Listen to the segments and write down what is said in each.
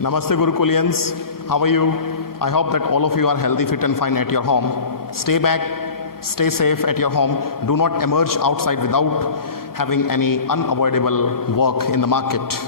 Namaste Gurukulians, how are you? I hope that all of you are healthy, fit and fine at your home. Stay back, stay safe at your home. Do not emerge outside without having any unavoidable work in the market.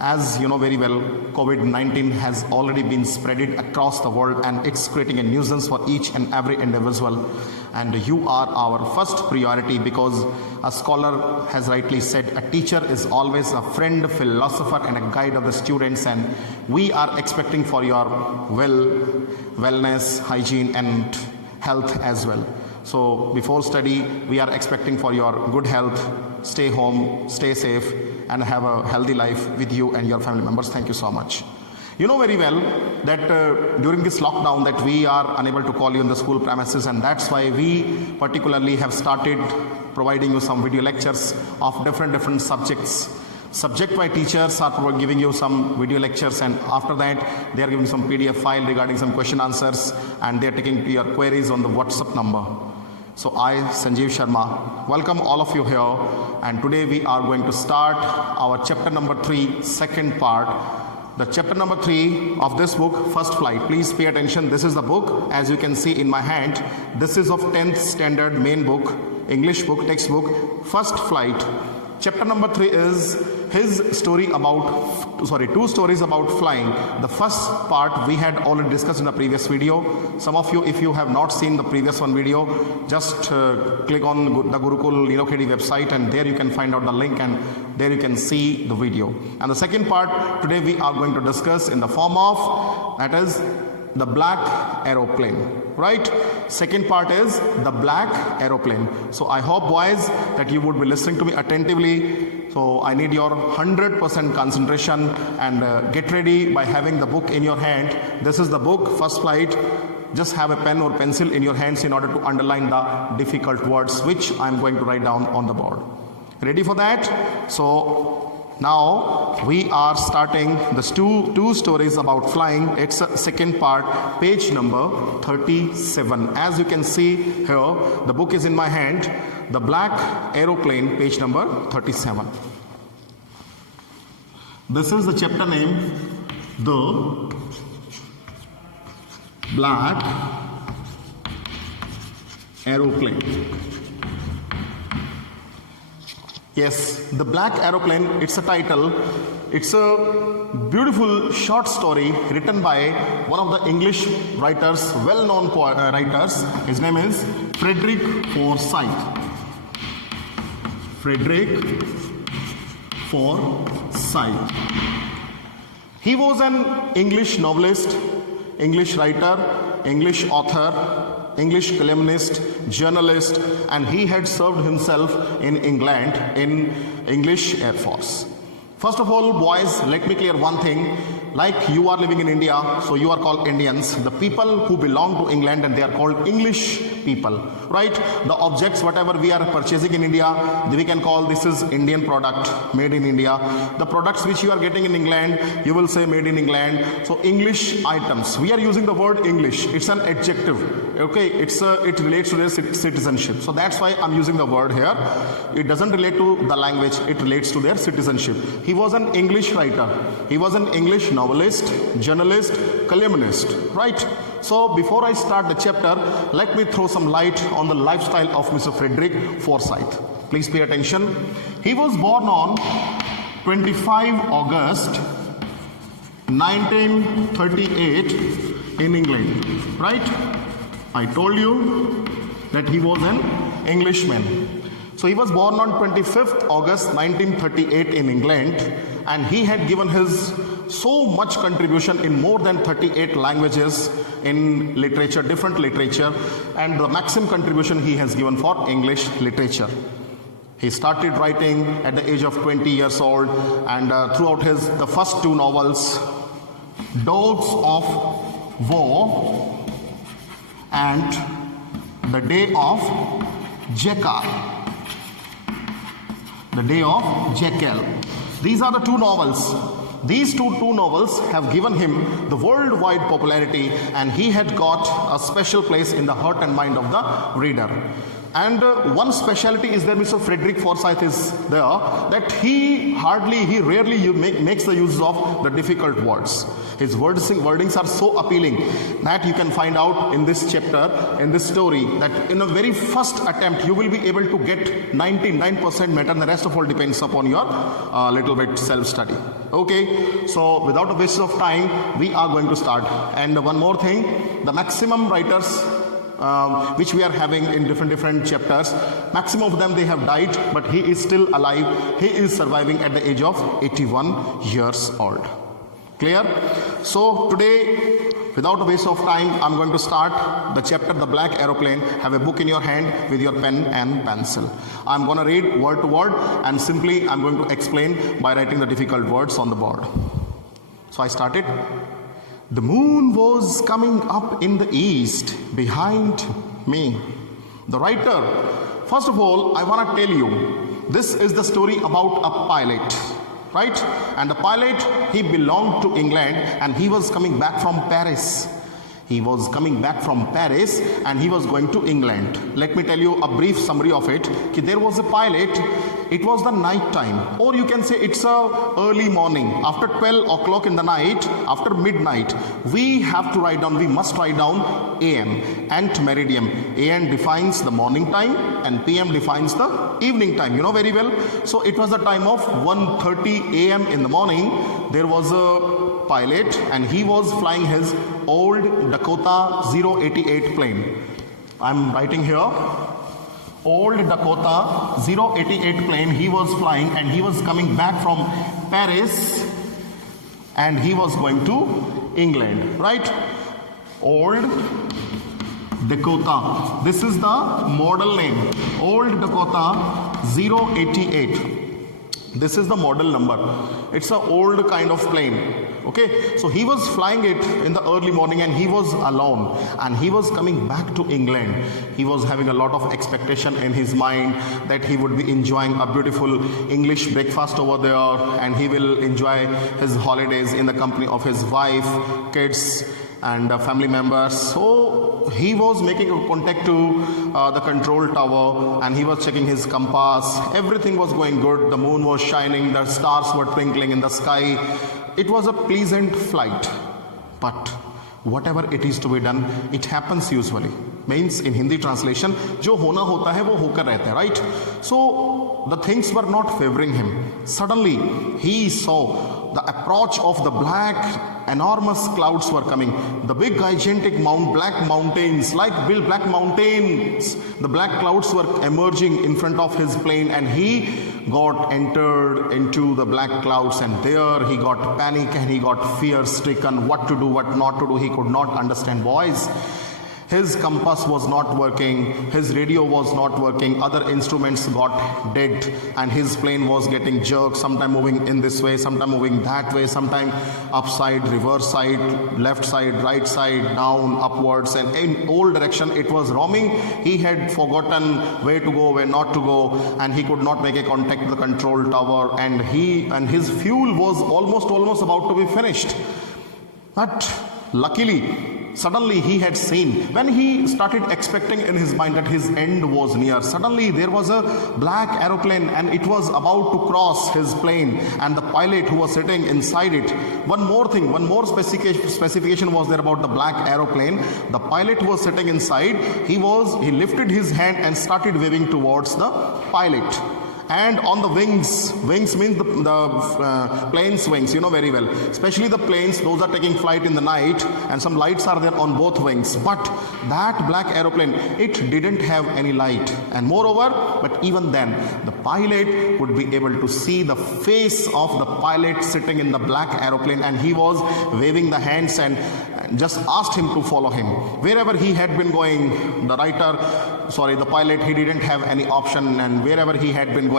As you know very well, COVID-19 has already been spreaded across the world and it's creating a nuisance for each and every individual. And you are our first priority because a scholar has rightly said, a teacher is always a friend, philosopher and a guide of the students, and we are expecting for your wellness, hygiene and health as well. So before study, we are expecting for your good health. Stay home, stay safe and have a healthy life with you and your family members. Thank you so much. You know very well that during this lockdown that we are unable to call you in the school premises, and that's why we particularly have started providing you some video lectures of different subjects. Subject-wise teachers are giving you some video lectures, and after that they are giving some PDF file regarding some question answers, and they are taking your queries on the WhatsApp number. So I, Sanjeev Sharma, welcome all of you here, and today we are going to start our chapter number 3, second part. The chapter number 3 of this book, First Flight. Please pay attention. This is the book, as you can see in my hand. This is of 10th standard main book, English book, textbook, First Flight. Chapter number 3 is his story about, two stories about flying. The first part we had already discussed in the previous video. Some of you, if you have not seen the previous one video, just click on the Gurukul NILOKHERI website, and there you can find out the link, and there you can see the video. And the second part today we are going to discuss in the form of, that is the black aeroplane. Right? Second part is the black aeroplane. So I hope, boys, that you would be listening to me attentively. So I need your 100% concentration, and get ready by having the book in your hand. This is the book, First Flight. Just have a pen or pencil in your hands in order to underline the difficult words which I am going to write down on the board. Ready for that? So now we are starting the two stories about flying. It's a second part, page number 37. As you can see here, the book is in my hand. The Black Aeroplane, page number 37. This is the chapter name, The Black Aeroplane. Yes, The Black Aeroplane, it's a title. It's a beautiful short story written by one of the English writers, well-known writers. His name is Frederick Forsyth. Frederick Forsyth. He was an English novelist, English writer, English author, English columnist, journalist, and he had served himself in England in English Air Force. First of all, boys, let me clear one thing. Like you are living in India, so you are called Indians. The people who belong to England, and they are called English people, right? The objects, whatever we are purchasing in India, we can call this is Indian product, made in India. The products which you are getting in England, you will say made in England. So English items, we are using the word English. It's an adjective, okay? It relates to their citizenship. So that's why I'm using the word here. It doesn't relate to the language, it relates to their citizenship. He was an English writer. He was an English novelist, journalist, columnist, right? So before I start the chapter, let me throw some light on the lifestyle of Mr. Frederick Forsyth. Please pay attention. He was born on 25 August 1938 in England, right? I told you that he was an Englishman. So he was born on 25th August 1938 in England, and he had given his so much contribution in more than 38 languages in literature, different literature, and the maximum contribution he has given for English literature. He started writing at the age of 20 years old, and throughout the first 2 novels, Dogs of War and The Day of Jekyll. The Day of Jekyll. These are the 2 novels. These two novels have given him the worldwide popularity, and he had got a special place in the heart and mind of the reader. And one specialty is there, Mr. Frederick Forsyth is there, that he rarely makes the use of the difficult words. His wordings are so appealing that you can find out in this chapter, in this story, that in the very first attempt you will be able to get 99% met, and the rest of all depends upon your little bit self-study. Okay, so without a waste of time, we are going to start. And one more thing, the maximum writers which we are having in different chapters, maximum of them they have died, but he is still alive. He is surviving at the age of 81 years old. Clear? So today, without a waste of time, I'm going to start the chapter, The Black Aeroplane. Have a book in your hand with your pen and pencil. I'm going to read word to word, and simply I'm going to explain by writing the difficult words on the board. So I started. The moon was coming up in the east behind me. The writer, first of all, I want to tell you, this is the story about a pilot. Right? And the pilot, he belonged to England, and he was coming back from Paris. He was coming back from Paris and he was going to England. Let me tell you a brief summary of it. There was a pilot. It was the night time, or you can say it's a early morning. After 12 o'clock in the night, after midnight, we must write down AM and meridian. AM defines the morning time and PM defines the evening time. You know very well. So it was the time of 1:30 AM in the morning. There was a pilot and he was flying his old Dakota 088 plane. I'm writing here. Old Dakota 088 plane he was flying, and he was coming back from Paris and he was going to England, right? Old Dakota, this is the model name, Old Dakota 088. This is the model number. It's an old kind of plane. Okay, so he was flying it in the early morning and he was alone and he was coming back to England. He was having a lot of expectation in his mind that he would be enjoying a beautiful English breakfast over there, and he will enjoy his holidays in the company of his wife, kids and family members. So he was making a contact to the control tower and he was checking his compass. Everything was going good. The moon was shining, the stars were twinkling in the sky. It was a pleasant flight, but whatever it is to be done, it happens usually. Means in Hindi translation, जो होना होता है वो होकर रहता है, right? So the things were not favoring him. Suddenly he saw the approach of the enormous clouds were coming. The big gigantic black mountains, like black mountains. The black clouds were emerging in front of his plane, and he got entered into the black clouds, and there he got panic and he got fear stricken. What to do, what not to do, he could not understand. Boys, his compass was not working, his radio was not working, other instruments got dead, and his plane was getting jerked, sometime moving in this way, sometime moving that way, sometime upside, reverse side, left side, right side, down, upwards, and in all direction it was roaming. He had forgotten where to go, where not to go, and he could not make a contact with the control tower, and his fuel was almost about to be finished. But luckily, suddenly he had seen, when he started expecting in his mind that his end was near, suddenly there was a black aeroplane and it was about to cross his plane, and the pilot who was sitting inside it. One more thing, one more specification was there about the black aeroplane. The pilot who was sitting inside, he lifted his hand and started waving towards the pilot. And on the wings means the plane's wings, you know very well, especially the planes, those are taking flight in the night, and some lights are there on both wings. But that black aeroplane, it didn't have any light, and moreover, but even then the pilot would be able to see the face of the pilot sitting in the black aeroplane, and he was waving the hands and just asked him to follow him wherever he had been going. The pilot, he didn't have any option, and wherever he had been going,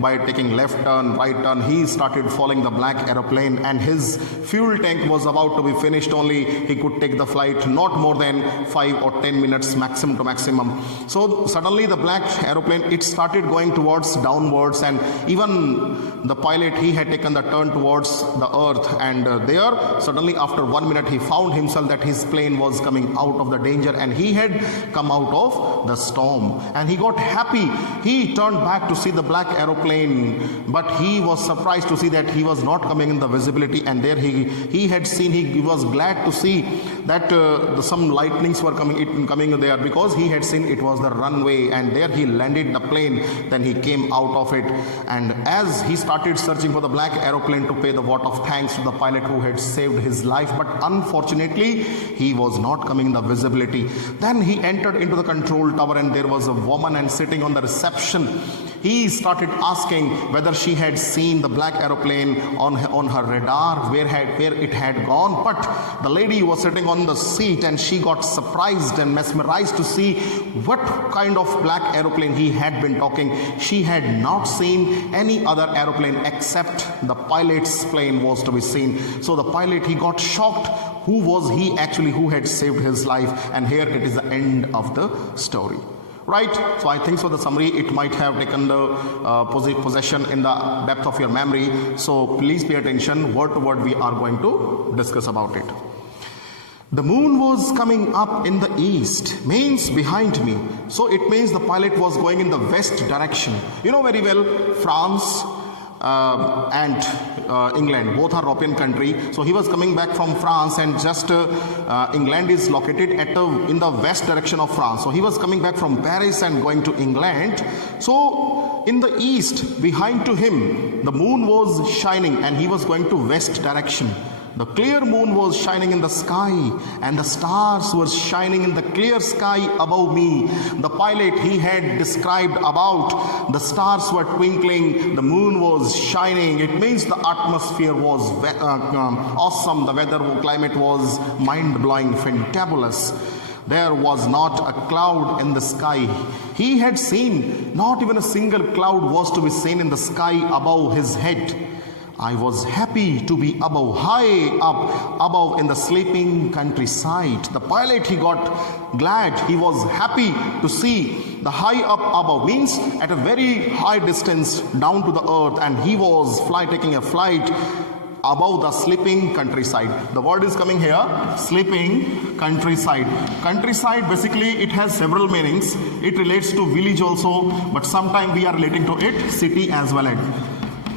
by taking left turn, right turn, he started following the black aeroplane, and his fuel tank was about to be finished. Only he could take the flight not more than 5 or 10 minutes maximum to maximum. So suddenly the black aeroplane, it started going towards downwards, and even the pilot, he had taken the turn towards the earth, and there suddenly after 1 minute he found himself that his plane was coming out of the danger, and he had come out of the storm, and he got happy. He turned back to see the black aeroplane, but he was surprised to see that he was not coming in the visibility, and there he had seen, he was glad to see that some lightnings were coming there, because he had seen it was the runway, and there he landed the plane. Then he came out of it, and as he started searching for the black aeroplane to pay the vote of thanks to the pilot who had saved his life, but unfortunately he was not coming in the visibility. Then he entered into the control tower, and there was a woman and sitting on the reception. He started asking whether she had seen the black aeroplane on her radar, where it had gone. But the lady was sitting on the seat, and she got surprised and mesmerized to see what kind of black aeroplane he had been talking. She had not seen any other aeroplane except the pilot's plane was to be seen. So the pilot, he got shocked. Who was he actually who had saved his life? And here it is the end of the story. Right? So I think so the summary, it might have taken the possession in the depth of your memory. So please pay attention. Word to word we are going to discuss about it. The moon was coming up in the east, means behind me. So it means the pilot was going in the west direction. You know very well, France and England, both are European country. So he was coming back from France, and just England is located in the west direction of France. So he was coming back from Paris and going to England. So in the east, behind to him, the moon was shining, and he was going to west direction. The clear moon was shining in the sky, and the stars were shining in the clear sky above me. The pilot, he had described about the stars were twinkling, the moon was shining. It means the atmosphere was awesome. The weather climate was mind-blowing, fantabulous. There was not a cloud in the sky. He had seen not even a single cloud was to be seen in the sky above his head. I was happy to be high up above in the sleeping countryside. The pilot, he got glad, he was happy to see the high up above, means at a very high distance down to the earth, and he was taking a flight above the sleeping countryside. The word is coming here, sleeping countryside. Countryside, basically it has several meanings. It relates to village also, but sometimes we are relating to it city as well.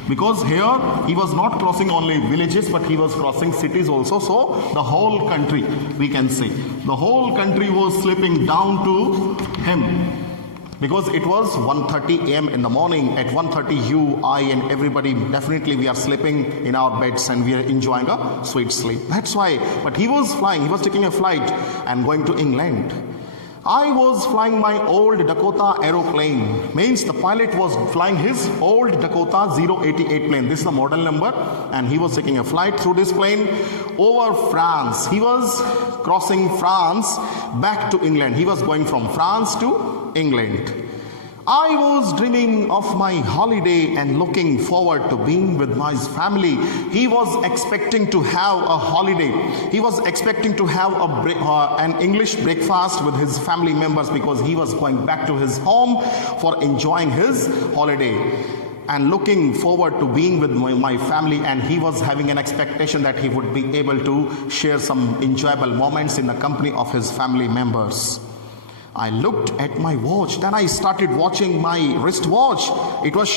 Because here he was not crossing only villages, but he was crossing cities also. So the whole country, we can say, the whole country was slipping down to him. Because it was 1:30 a.m. in the morning. At 1:30 you, I and everybody, definitely we are sleeping in our beds and we are enjoying a sweet sleep. That's why. But he was flying, he was taking a flight and going to England. I was flying my old Dakota aeroplane. Means the pilot was flying his old Dakota 088 plane. This is the model number, and he was taking a flight through this plane over France. He was crossing France back to England. He was going from France to England. I was dreaming of my holiday and looking forward to being with my family. He was expecting to have a holiday. He was expecting to have an English breakfast with his family members, because he was going back to his home for enjoying his holiday and looking forward to being with my family, and he was having an expectation that he would be able to share some enjoyable moments in the company of his family members. I looked at my watch, then I started watching my wristwatch. It was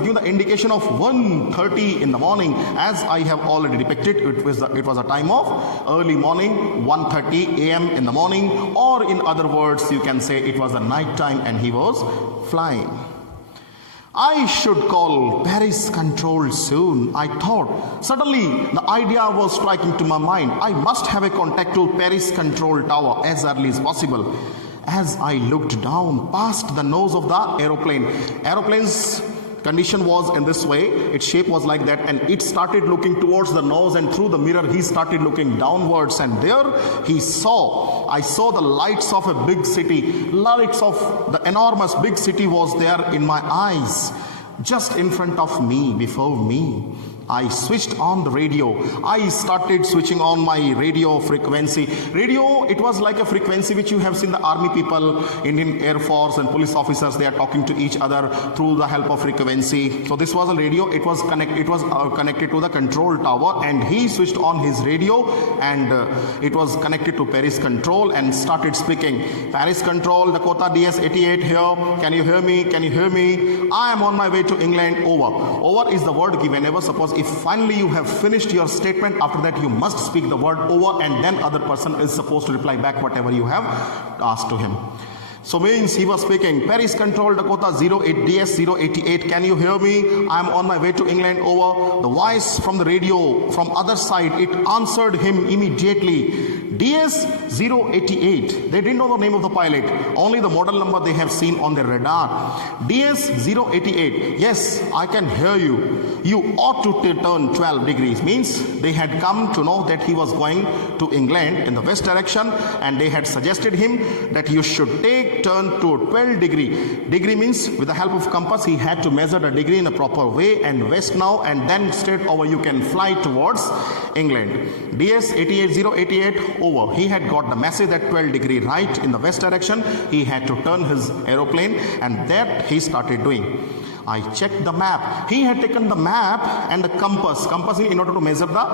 giving the indication of 1:30 in the morning. As I have already depicted, it was a time of early morning, 1:30 a.m. in the morning, or in other words, you can say it was a night time and he was flying. I should call Paris control soon, I thought. Suddenly, the idea was striking to my mind. I must have a contact to Paris control tower as early as possible. As I looked down past the nose of the aeroplane's condition was in this way, its shape was like that, and it started looking towards the nose, and through the mirror he started looking downwards, and there I saw the lights of a big city. Lights of the enormous big city was there in my eyes, just in front of me, before me. I switched on the radio. I started switching on my radio frequency. Radio, it was like a frequency which you have seen the army people, Indian Air Force and police officers, they are talking to each other through the help of frequency. So this was a radio. It was connected to the control tower, and he switched on his radio, and it was connected to Paris control and started speaking. Paris control, Dakota DS-88 here. Can you hear me? Can you hear me? I am on my way to England. Over. Over is the word given. Whenever suppose if finally you have finished your statement, after that you must speak the word over, and then other person is supposed to reply back whatever you have asked to him. So means he was speaking, Paris control Dakota 08 DS-088, can you hear me? I am on my way to England. Over. The voice from the radio from other side, it answered him immediately. DS-088, they didn't know the name of the pilot, only the model number they have seen on their radar. DS-088, yes, I can hear you. You ought to turn 12 degrees. Means they had come to know that he was going to England in the west direction, and they had suggested him that you should take turn to 12 degree. Degree means with the help of compass he had to measure the degree in a proper way, and west now, and then straight over you can fly towards England. DS-088 over. He had got the message that 12 degree right in the west direction. He had to turn his aeroplane, and that he started doing. I checked the map. He had taken the map and the compass. Compass in order to measure the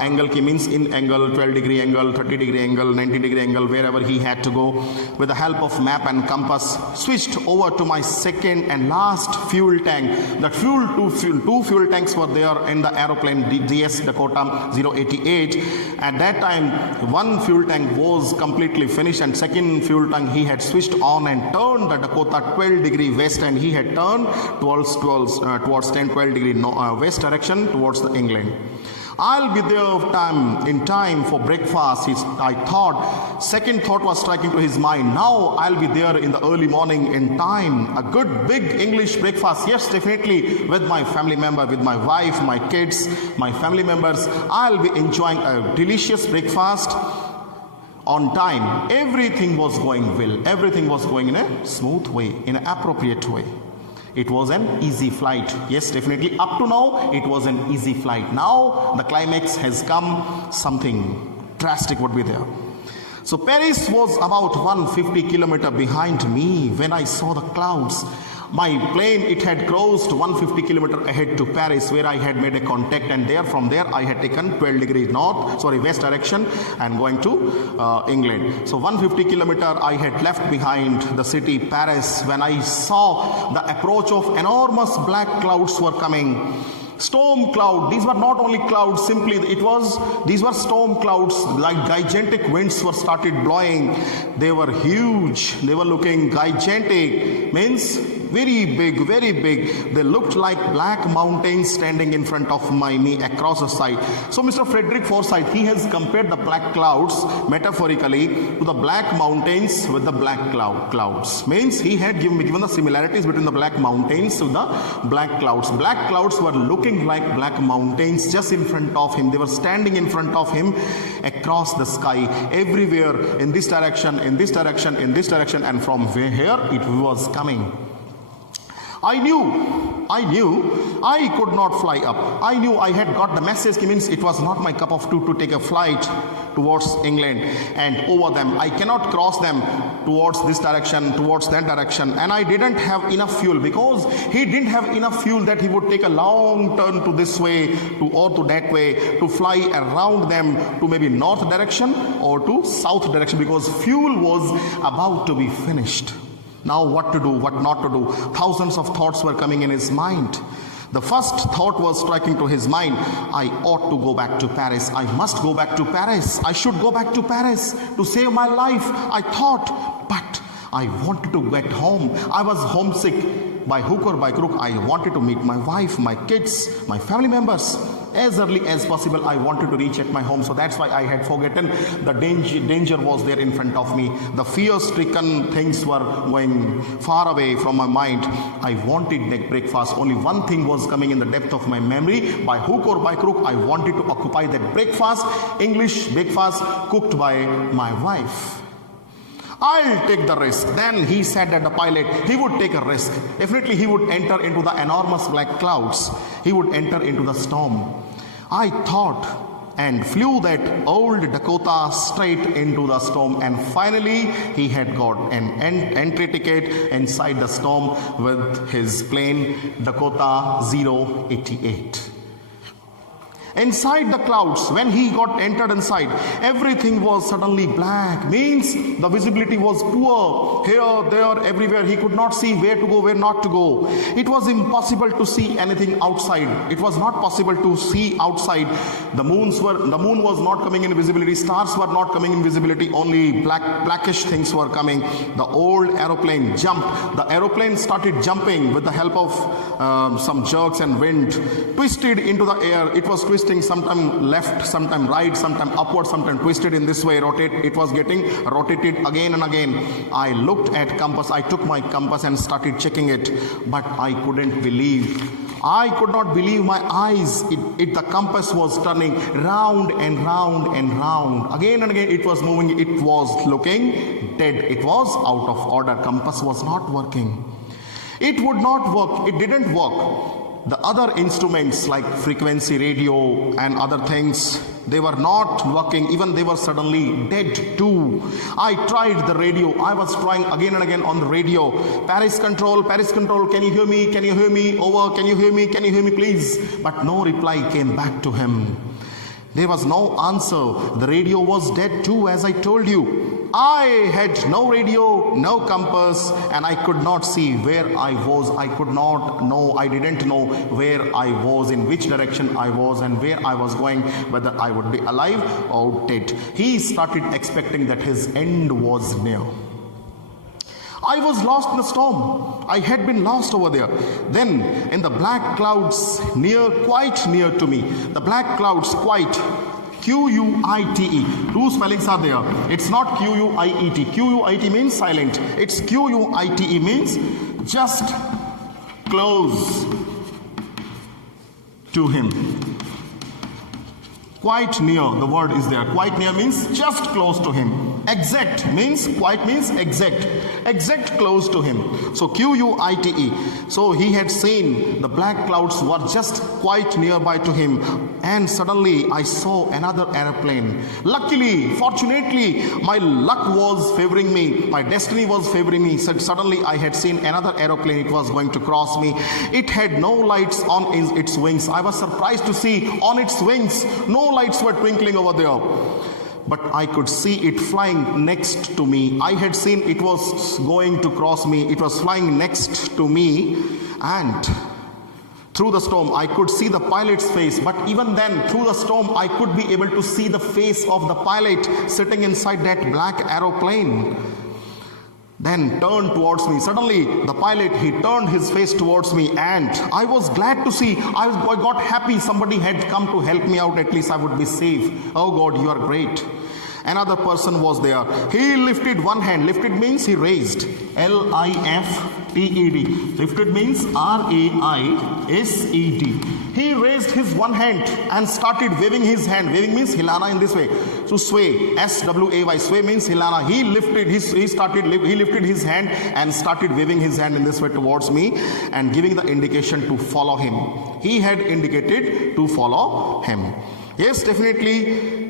angle, means in angle, 12 degree angle, 30 degree angle, 90 degree angle, wherever he had to go. With the help of map and compass, switched over to my second and last fuel tank. That two fuel tanks were there in the aeroplane DS Dakota 088. At that time, one fuel tank was completely finished, and second fuel tank he had switched on and turned the Dakota 12 degree west, and he had turned towards 10-12 degree west direction towards the England. I'll be there in time for breakfast, I thought. Second thought was striking to his mind. Now I'll be there in the early morning in time. A good big English breakfast. Yes, definitely, with my family member, with my wife, my kids, my family members. I'll be enjoying a delicious breakfast on time. Everything was going well. Everything was going in a smooth way, in an appropriate way. It was an easy flight. Yes, definitely. Up to now, it was an easy flight. Now, the climax has come. Something drastic would be there. So, Paris was about 150 kilometers behind me when I saw the clouds. My plane, it had crossed 150 kilometers ahead to Paris, where I had made a contact, and from there I had taken 12 degrees west direction and going to England. So 150 kilometers I had left behind the city Paris when I saw the approach of enormous black clouds were coming. Storm cloud. These were not only clouds, simply these were storm clouds, like gigantic winds were started blowing. They were huge. They were looking gigantic. Means very big, very big. They looked like black mountains standing in front of me across the side. So Mr. Frederick Forsyth, he has compared the black clouds metaphorically to the black mountains with the black clouds. Means he had given the similarities between the black mountains to the black clouds. Black clouds were looking like black mountains just in front of him. They were standing in front of him across the sky, everywhere, in this direction, in this direction, in this direction, and from here it was coming. I knew I could not fly up. I knew I had got the message. Means it was not my cup of tea to take a flight towards England and over them. I cannot cross them towards this direction, towards that direction. And I didn't have enough fuel, because he didn't have enough fuel that he would take a long turn to this way or to that way to fly around them to maybe north direction or to south direction, because fuel was about to be finished. Now what to do, what not to do? Thousands of thoughts were coming in his mind. The first thought was striking to his mind. I ought to go back to Paris. I must go back to Paris. I should go back to Paris to save my life, I thought. But I wanted to get home. I was homesick. By hook or by crook, I wanted to meet my wife, my kids, my family members. As early as possible, I wanted to reach at my home. So that's why I had forgotten the danger was there in front of me. The fear-stricken things were going far away from my mind. I wanted that breakfast. Only one thing was coming in the depth of my memory. By hook or by crook, I wanted to occupy that breakfast, English breakfast cooked by my wife. I'll take the risk. Then he said that the pilot, he would take a risk. Definitely he would enter into the enormous black clouds. He would enter into the storm. I thought and flew that old Dakota straight into the storm, and finally he had got an entry ticket inside the storm with his plane Dakota 088. Inside the clouds, when he got entered inside, everything was suddenly black. Means the visibility was poor. Here, there, everywhere. He could not see where to go, where not to go. It was impossible to see anything outside. It was not possible to see outside. The moon was not coming in visibility. Stars were not coming in visibility. Only blackish things were coming. The old aeroplane jumped. The aeroplane started jumping with the help of some jerks and wind. Twisted into the air. It was twisted. Sometime left, sometime right, sometime upward, sometime twisted in this way, it was getting rotated again and again. I looked at compass, I took my compass and started checking it, but I couldn't believe. I could not believe my eyes. The compass was turning round and round and round. Again and again it was moving. It was looking dead. It was out of order. Compass was not working. It would not work. It didn't work. The other instruments like frequency radio and other things, they were not working. Even they were suddenly dead too. I tried the radio. I was trying again and again on the radio. Paris control, can you hear me? Can you hear me? Over, can you hear me? Can you hear me please? But no reply came back to him. There was no answer. The radio was dead too, as I told you. I had no radio, no compass, and I could not see where I was. I didn't know where I was, in which direction I was, and where I was going, whether I would be alive or dead. He started expecting that his end was near. I was lost in the storm. I had been lost over there. Then in the black clouds quite near to me, the black clouds quite, Q-U-I-T-E. Two spellings are there. It's not Q-U-I-E-T. Q-U-I-T means silent. It's Q-U-I-T-E means just close to him. Quite near, the word is there. Quite near means just close to him. Exact means, quite means exact. Exact close to him. So Q-U-I-T-E. So he had seen the black clouds were just quite nearby to him. And suddenly I saw another airplane. Luckily, fortunately, my luck was favoring me. My destiny was favoring me. So suddenly I had seen another aeroplane. It was going to cross me. It had no lights on its wings. I was surprised to see on its wings, no lights were twinkling over there. But I could see it flying next to me. I had seen it was going to cross me. It was flying next to me, and through the storm I could see the pilot's face. But even then, through the storm, I could be able to see the face of the pilot sitting inside that black aeroplane. Then turned towards me. Suddenly the pilot, he turned his face towards me, and I was glad to see. I got happy. Somebody had come to help me out. At least I would be safe. Oh God, you are great. Another person was there. He lifted one hand. Lifted means he raised. L-I-F-T-E-D. Lifted means R-A-I-S-E-D. He raised his one hand and started waving his hand. Waving means hilana in this way. So sway, S-W-A-Y. Sway means hilana. He lifted his hand and started waving his hand in this way towards me and giving the indication to follow him. He had indicated to follow him. Yes, definitely.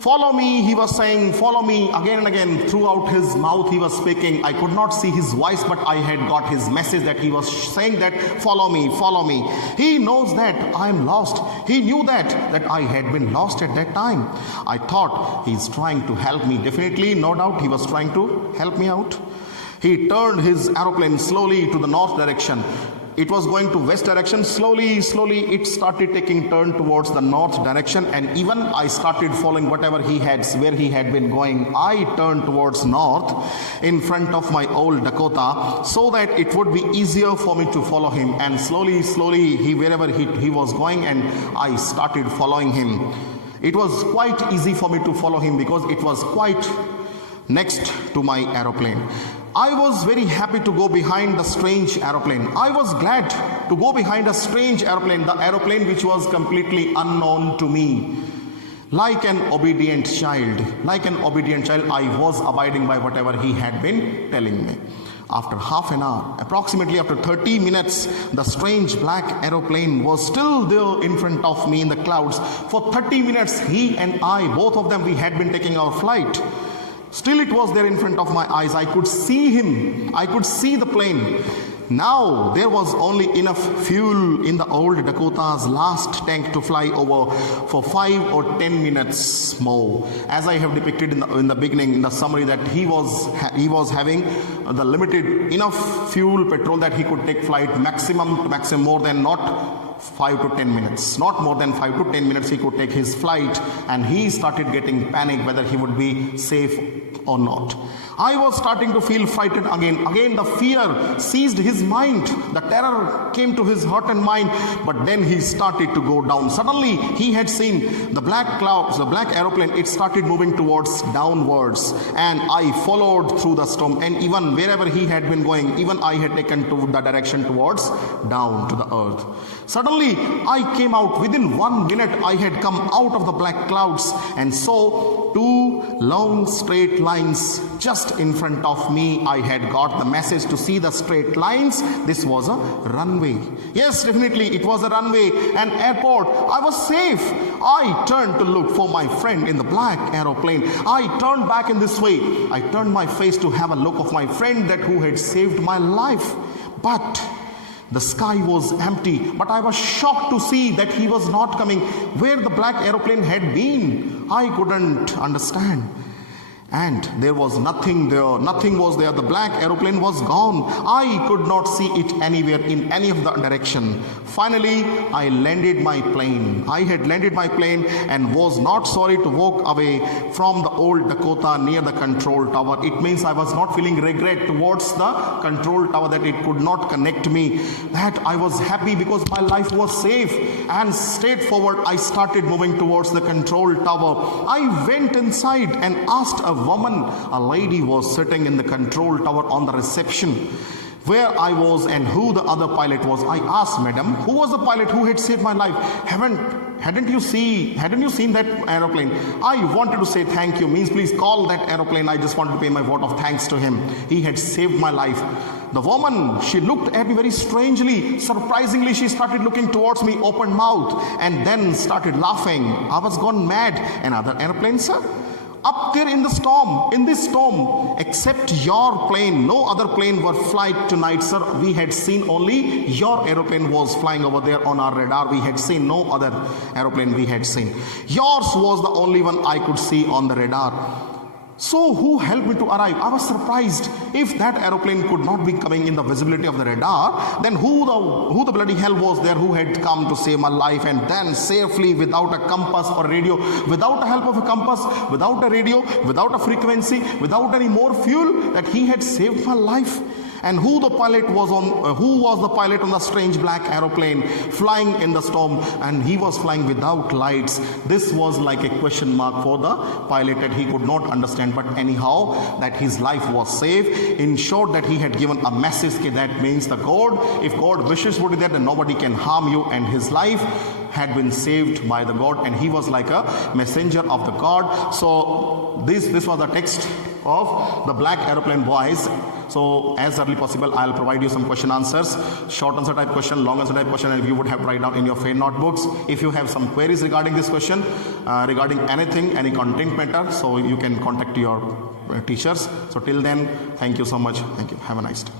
Follow me, he was saying, follow me again and again. Throughout his mouth he was speaking. I could not see his voice, but I had got his message that he was saying that follow me, follow me. He knows that I am lost. He knew that I had been lost at that time. I thought he's trying to help me. Definitely, no doubt he was trying to help me out. He turned his aeroplane slowly to the north direction. It was going to west direction. Slowly it started taking turn towards the north direction, and even I started following whatever where he had been going. I turned towards north in front of my old Dakota so that it would be easier for me to follow him, and slowly wherever he was going, and I started following him. It was quite easy for me to follow him because it was quite next to my aeroplane. I was very happy to go behind the strange aeroplane. I was glad to go behind a strange aeroplane, the aeroplane which was completely unknown to me. Like an obedient child, I was abiding by whatever he had been telling me. After half an hour, approximately after 30 minutes, the strange black aeroplane was still there in front of me in the clouds. For 30 minutes, he and I, both of them, we had been taking our flight. Still it was there in front of my eyes. I could see him. I could see the plane. Now there was only enough fuel in the old Dakota's last tank to fly over for 5 or 10 minutes more. As I have depicted in the beginning, in the summary, that he was having the limited enough fuel, petrol, that he could take flight maximum to maximum, more than not 5 to 10 minutes. Not more than 5 to 10 minutes he could take his flight, and he started getting panic whether he would be safe or not. I was starting to feel frightened again. Again the fear seized his mind. The terror came to his heart and mind. But then he started to go down. Suddenly he had seen the black clouds, the black aeroplane. It started moving towards downwards, and I followed through the storm. And even wherever he had been going, even I had taken to the direction towards down to the earth. Suddenly I came out. Within 1 minute I had come out of the black clouds and saw 2 long straight lines just in front of me. I had got the message to see the straight lines. This was a runway. Yes, definitely it was a runway, an airport. I was safe. I turned to look for my friend in the black aeroplane. I turned back in this way. I turned my face to have a look of my friend that who had saved my life. But the sky was empty. But I was shocked to see that he was not coming. Where the black aeroplane had been, I couldn't understand. And there was nothing there. Nothing was there. The black aeroplane was gone. I could not see it anywhere in any of the direction. Finally, I landed my plane. I had landed my plane and was not sorry to walk away from the old Dakota near the control tower. It means I was not feeling regret towards the control tower that it could not connect me. That I was happy because my life was safe. And straight forward, I started moving towards the control tower. I went inside and asked a lady was sitting in the control tower on the reception where I was and who the other pilot was. I asked, "Madam, who was the pilot who had saved my life? Hadn't you seen that aeroplane?" I wanted to say thank you, means please call that aeroplane. I just wanted to pay my vote of thanks to him. He had saved my life. The woman, she looked at me very strangely. Surprisingly, she started looking towards me open mouth and then started laughing. I was gone mad. Another airplane, sir? Up there in this storm, except your plane, no other plane were flight tonight, sir. We had seen only your aeroplane was flying over there on our radar. We had seen no other aeroplane we had seen. Yours was the only one I could see on the radar. So who helped me to arrive? I was surprised. If that aeroplane could not be coming in the visibility of the radar, then who the bloody hell was there who had come to save my life, and then safely without a compass or radio, without the help of a compass, without a radio, without a frequency, without any more fuel, that he had saved my life. And who was the pilot on the strange black aeroplane flying in the storm, and he was flying without lights. This was like a question mark for the pilot that he could not understand, but anyhow that his life was safe. In short, that he had given a message, that means the God, if God wishes would be there, then nobody can harm you, and his life had been saved by the God, and he was like a messenger of the God. So this was the text of the black aeroplane boys. So as early possible, I'll provide you some question answers, short answer type question, long answer type question, and you would have to write down in your fair notebooks. If you have some queries regarding this question, regarding anything, any content matter, so you can contact your teachers. So till then, thank you so much. Thank you. Have a nice day.